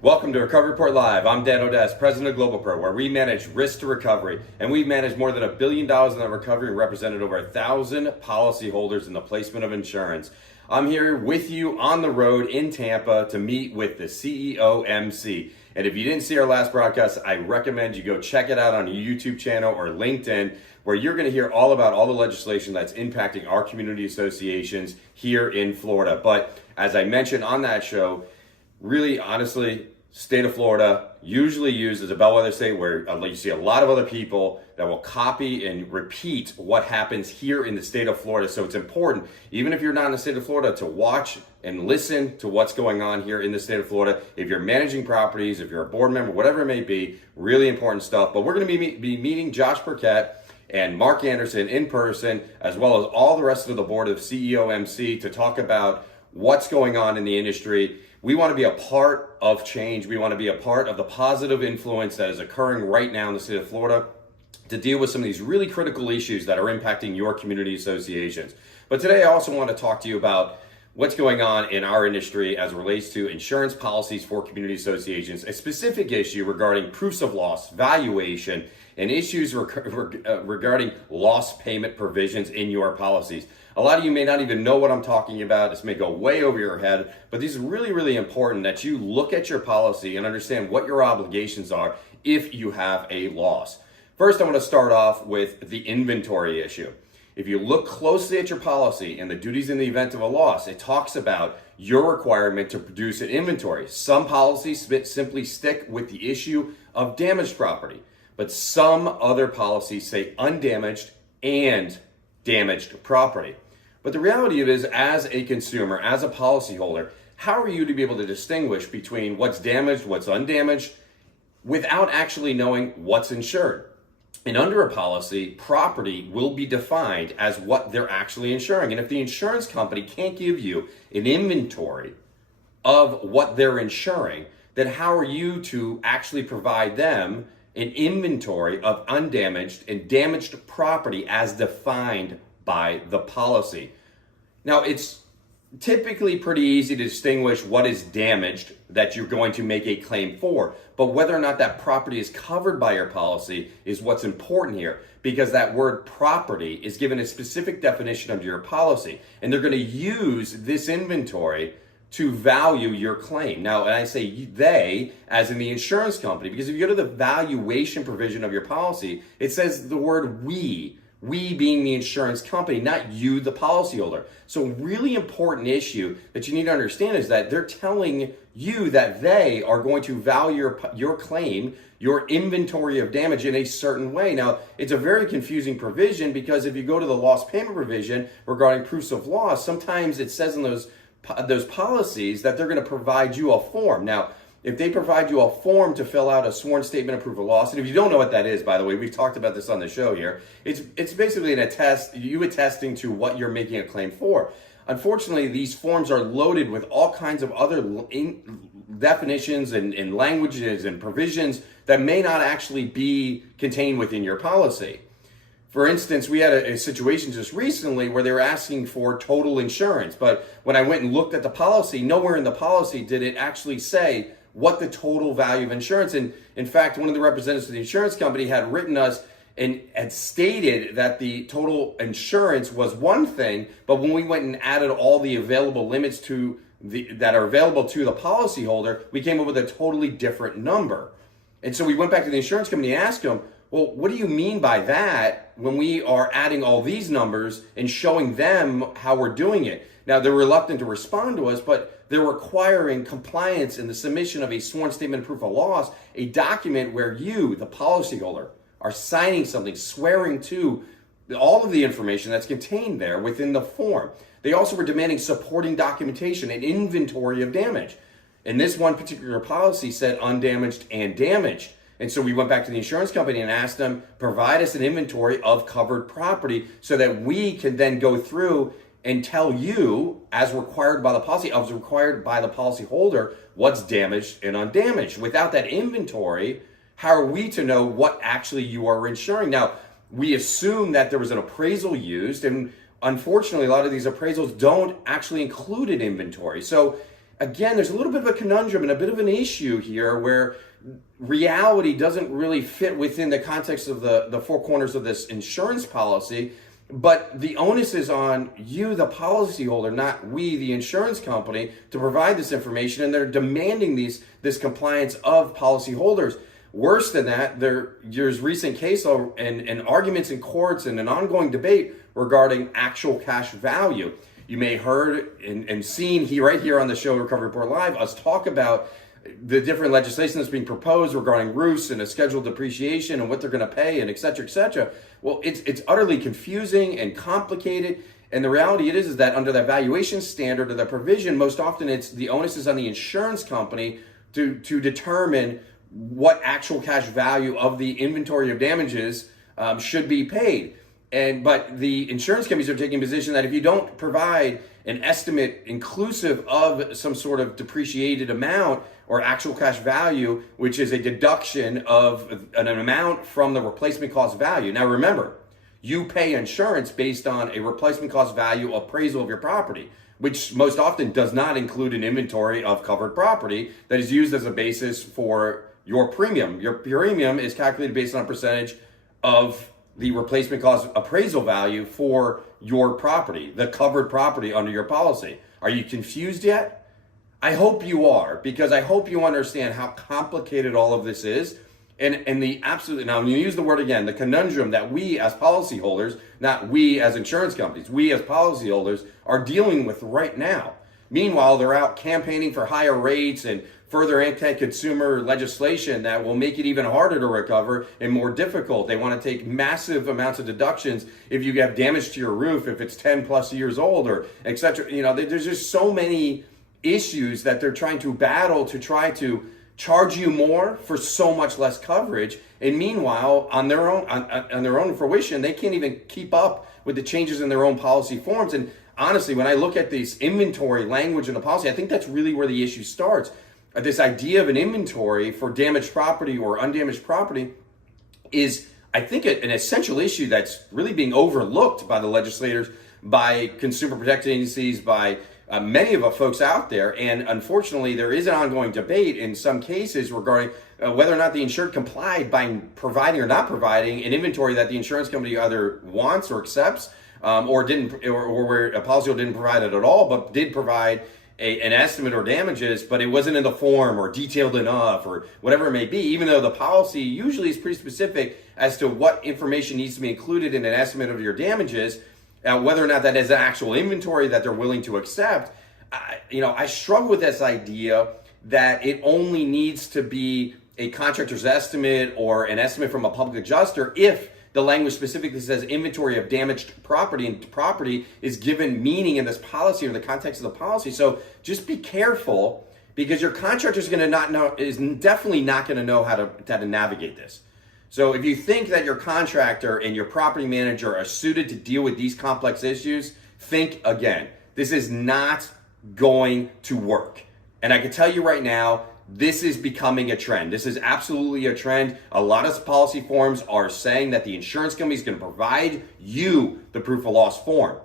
Welcome to Recovery Report Live. I'm Dan Odess, president of GlobalPro, where we manage risk to recovery. And we've managed more than $1 billion in that recovery and represented over 1,000 policyholders in the placement of insurance. I'm here with you on the road in Tampa to meet with the CEO MC. And if you didn't see our last broadcast, I recommend you go check it out on your YouTube channel or LinkedIn, where you're going to hear all about all the legislation that's impacting our community associations here in Florida. But as I mentioned on that show, really, honestly, state of Florida usually used as a bellwether state where you see a lot of other people that will copy and repeat what happens here in the state of Florida. So it's important, even if you're not in the state of Florida, to watch and listen to what's going on here in the state of Florida. If you're managing properties, if you're a board member, whatever it may be, really important stuff. But we're going to be meeting Josh Burkett and Mark Anderson in person, as well as all the rest of the board of CEO MC, to talk about what's going on in the industry. We want to be a part of change. We want to be a part of the positive influence that is occurring right now in the state of Florida to deal with some of these really critical issues that are impacting your community associations. But today I also want to talk to you about what's going on in our industry as it relates to insurance policies for community associations, a specific issue regarding proofs of loss, valuation, and issues regarding loss payment provisions in your policies. A lot of you may not even know what I'm talking about. This may go way over your head, but these are really, really important that you look at your policy and understand what your obligations are if you have a loss. First, I want to start off with the inventory issue. If you look closely at your policy and the duties in the event of a loss, it talks about your requirement to produce an inventory. Some policies simply stick with the issue of damaged property, but some other policies say undamaged and damaged property. But the reality of it is, as a consumer, as a policyholder, how are you to be able to distinguish between what's damaged, what's undamaged, without actually knowing what's insured? And under a policy, property will be defined as what they're actually insuring. And if the insurance company can't give you an inventory of what they're insuring, then how are you to actually provide them an inventory of undamaged and damaged property as defined by the policy? Now, it's typically pretty easy to distinguish what is damaged that you're going to make a claim for, but whether or not that property is covered by your policy is what's important here, because that word property is given a specific definition under your policy, and they're going to use this inventory to value your claim. Now, and I say they, as in the insurance company, because if you go to the valuation provision of your policy, it says the word we being the insurance company, not you, the policyholder. So really important issue that you need to understand is that they're telling you that they are going to value your claim, your inventory of damage, in a certain way. Now, it's a very confusing provision, because if you go to the loss payment provision regarding proofs of loss, sometimes it says in those policies that they're going to provide you a form. Now, if they provide you a form to fill out a sworn statement of proof of loss, and if you don't know what that is, by the way, we've talked about this on the show here, it's basically you attesting to what you're making a claim for. Unfortunately, these forms are loaded with all kinds of other definitions and languages and provisions that may not actually be contained within your policy. For instance, we had a situation just recently where they were asking for total insurance, but when I went and looked at the policy, nowhere in the policy did it actually say what the total value of insurance. And in fact, one of the representatives of the insurance company had written us and had stated that the total insurance was one thing, but when we went and added all the available limits that are available to the policyholder, we came up with a totally different number. And so we went back to the insurance company and asked them, well, what do you mean by that when we are adding all these numbers and showing them how we're doing it? Now, they're reluctant to respond to us, but they're requiring compliance in the submission of a sworn statement of proof of loss, a document where you, the policyholder, are signing something, swearing to all of the information that's contained there within the form. They also were demanding supporting documentation and inventory of damage. And this one particular policy said undamaged and damaged. And so we went back to the insurance company and asked them, provide us an inventory of covered property so that we can then go through and tell you, as required by the policy, as required by the policyholder, what's damaged and undamaged. Without that inventory, how are we to know what actually you are insuring? Now, we assume that there was an appraisal used, and unfortunately, a lot of these appraisals don't actually include an inventory. So again, there's a little bit of a conundrum and a bit of an issue here where reality doesn't really fit within the context of the four corners of this insurance policy, but the onus is on you, the policyholder, not we, the insurance company, to provide this information, and they're demanding this compliance of policyholders. Worse than that, there's recent case law and arguments in courts and an ongoing debate regarding actual cash value. You may have heard and seen right here on the show Recovery Report Live us talk about the different legislation that's being proposed regarding roofs and a scheduled depreciation and what they're going to pay and et cetera, et cetera. Well, it's utterly confusing and complicated. And the reality is that under that valuation standard or the provision, most often it's the onus is on the insurance company to determine what actual cash value of the inventory of damages should be paid. But the insurance companies are taking a position that if you don't provide an estimate inclusive of some sort of depreciated amount or actual cash value, which is a deduction of an amount from the replacement cost value. Now remember, you pay insurance based on a replacement cost value appraisal of your property, which most often does not include an inventory of covered property that is used as a basis for your premium. Your premium is calculated based on a percentage of the replacement cost appraisal value for your property, the covered property under your policy. Are you confused yet? I hope you are, because I hope you understand how complicated all of this is. And the absolute, now I'm going to use the word again, the conundrum that we as policyholders, not we as insurance companies, we as policyholders are dealing with right now. Meanwhile, they're out campaigning for higher rates and further anti-consumer legislation that will make it even harder to recover and more difficult. They want to take massive amounts of deductions if you have damage to your roof, if it's 10 plus years old, or et cetera. You know, there's just so many issues that they're trying to battle to try to charge you more for so much less coverage. And meanwhile, on their own fruition, they can't even keep up with the changes in their own policy forms. And honestly, when I look at this inventory language in the policy, I think that's really where the issue starts. This idea of an inventory for damaged property or undamaged property is, I think, an essential issue that's really being overlooked by the legislators, by consumer protection agencies, by many of the folks out there. And unfortunately, there is an ongoing debate in some cases regarding whether or not the insured complied by providing or not providing an inventory that the insurance company either wants or accepts, or where a policyholder didn't provide it at all, but did provide an estimate or damages, but it wasn't in the form or detailed enough or whatever it may be, even though the policy usually is pretty specific as to what information needs to be included in an estimate of your damages, whether or not that is an actual inventory that they're willing to accept. I struggle with this idea that it only needs to be a contractor's estimate or an estimate from a public adjuster if the language specifically says inventory of damaged property, and property is given meaning in this policy or the context of the policy. So just be careful, because your contractor is definitely not going to know how to navigate this. So if you think that your contractor and your property manager are suited to deal with these complex issues, think again. This is not going to work. And I can tell you right now, this is becoming a trend. This is absolutely a trend. A lot of policy forms are saying that the insurance company is going to provide you the proof of loss form.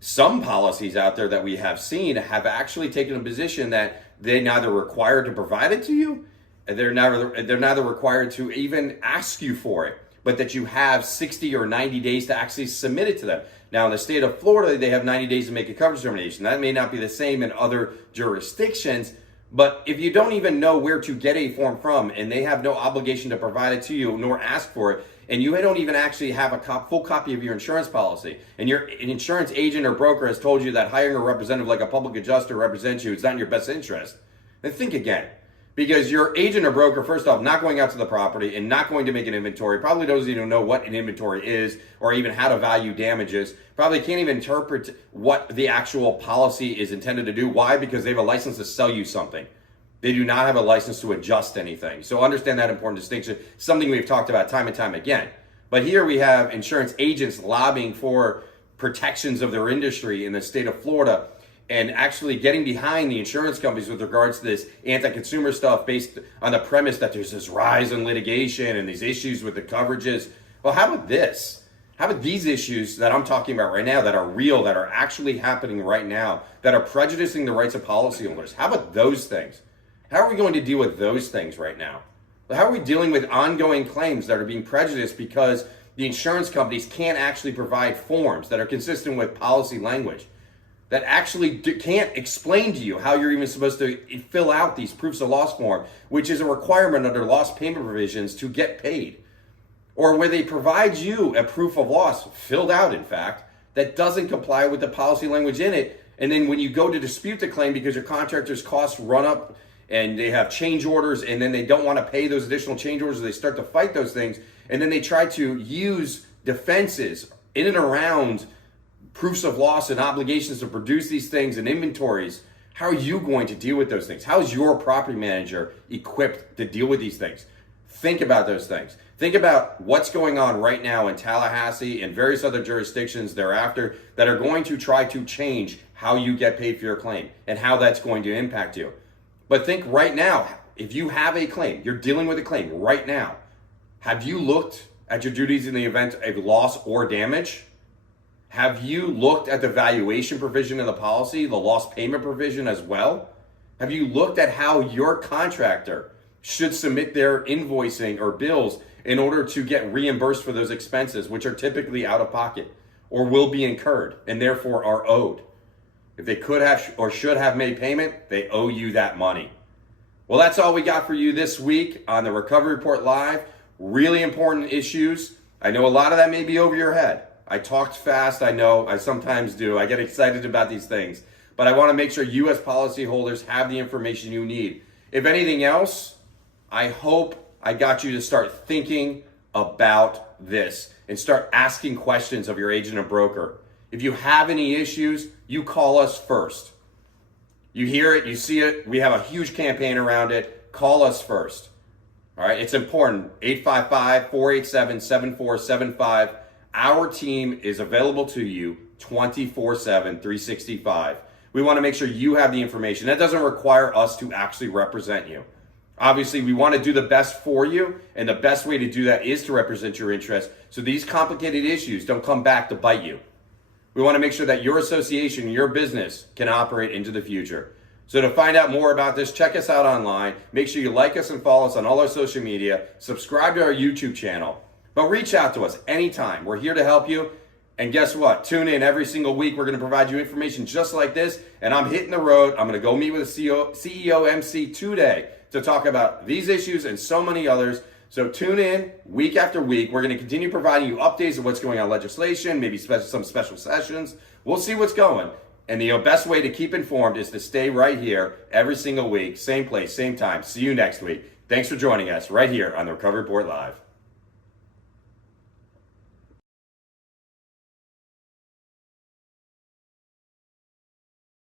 Some policies out there that we have seen have actually taken a position that they're neither required to provide it to you, and they're neither required to even ask you for it, but that you have 60 or 90 days to actually submit it to them. Now, in the state of Florida, they have 90 days to make a coverage determination. That may not be the same in other jurisdictions, but if you don't even know where to get a form from, and they have no obligation to provide it to you nor ask for it, and you don't even actually have a full copy of your insurance policy, and an insurance agent or broker has told you that hiring a representative like a public adjuster represents you, it's not in your best interest, then think again. Because your agent or broker, first off, not going out to the property and not going to make an inventory, probably doesn't even know what an inventory is or even how to value damages, probably can't even interpret what the actual policy is intended to do. Why? Because they have a license to sell you something. They do not have a license to adjust anything. So understand that important distinction, something we've talked about time and time again. But here we have insurance agents lobbying for protections of their industry in the state of Florida, and actually getting behind the insurance companies with regards to this anti-consumer stuff based on the premise that there's this rise in litigation and these issues with the coverages. Well, how about this? How about these issues that I'm talking about right now that are real, that are actually happening right now, that are prejudicing the rights of policyholders? How about those things? How are we going to deal with those things right now? How are we dealing with ongoing claims that are being prejudiced because the insurance companies can't actually provide forms that are consistent with policy language, that actually can't explain to you how you're even supposed to fill out these proofs of loss form, which is a requirement under loss payment provisions to get paid? Or where they provide you a proof of loss, filled out in fact, that doesn't comply with the policy language in it. And then when you go to dispute the claim because your contractor's costs run up and they have change orders and then they don't want to pay those additional change orders, they start to fight those things. And then they try to use defenses in and around proofs of loss and obligations to produce these things and inventories. How are you going to deal with those things? How is your property manager equipped to deal with these things? Think about those things. Think about what's going on right now in Tallahassee and various other jurisdictions thereafter that are going to try to change how you get paid for your claim and how that's going to impact you. But think right now, if you have a claim, you're dealing with a claim right now, have you looked at your duties in the event of loss or damage? Have you looked at the valuation provision in the policy, the loss payment provision as well? Have you looked at how your contractor should submit their invoicing or bills in order to get reimbursed for those expenses, which are typically out of pocket or will be incurred and therefore are owed? If they could have or should have made payment, they owe you that money. Well, that's all we got for you this week on the Recovery Report Live. Really important issues. I know a lot of that may be over your head. I talked fast, I know, I sometimes do. I get excited about these things. But I want to make sure you as policyholders have the information you need. If anything else, I hope I got you to start thinking about this and start asking questions of your agent or broker. If you have any issues, you call us first. You hear it, you see it, we have a huge campaign around it. Call us first. All right, it's important. 855-487-7475. Our team is available to you 24/7, 365. We want to make sure you have the information. That doesn't require us to actually represent you. Obviously, we want to do the best for you, and the best way to do that is to represent your interests so these complicated issues don't come back to bite you. We want to make sure that your association, your business can operate into the future. So to find out more about this, check us out online. Make sure you like us and follow us on all our social media. Subscribe to our YouTube channel. But reach out to us anytime. We're here to help you. And guess what? Tune in every single week. We're going to provide you information just like this. And I'm hitting the road. I'm going to go meet with a CEO MC today to talk about these issues and so many others. So tune in week after week. We're going to continue providing you updates of what's going on in legislation, maybe some special sessions. We'll see what's going. And the best way to keep informed is to stay right here every single week, same place, same time. See you next week. Thanks for joining us right here on the Recovery Report Live.